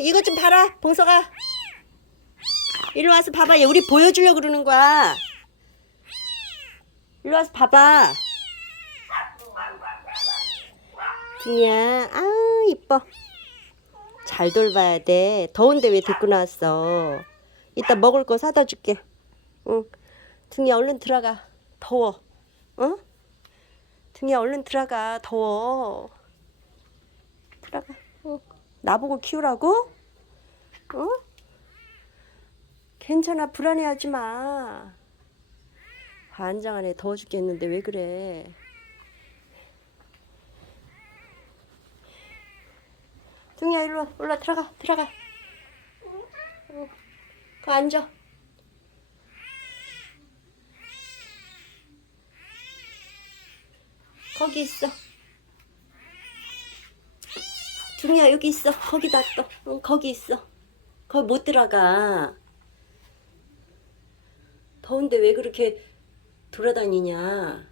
이것 좀 봐라, 봉서가. 일로 와서 봐봐. 얘 우리 보여주려고 그러는 거야. 일로 와서 봐봐. 등이야. 아우, 이뻐. 잘 돌봐야 돼. 더운데 왜 데리고 나왔어? 이따 먹을 거 사다 줄게. 응. 등이야, 얼른 들어가. 더워. 어? 등이야, 얼른 들어가. 더워. 나보고 키우라고? 어? 괜찮아. 불안해하지 마. 반장 안에 더워 죽겠는데 왜 그래? 등이야 일로 와. 올라 들어가 들어가. 응. 거 앉아. 거기 있어. 등이야 여기 있어. 거기다 또. 응, 거기 있어. 거기 못 들어가. 더운데 왜 그렇게 돌아다니냐?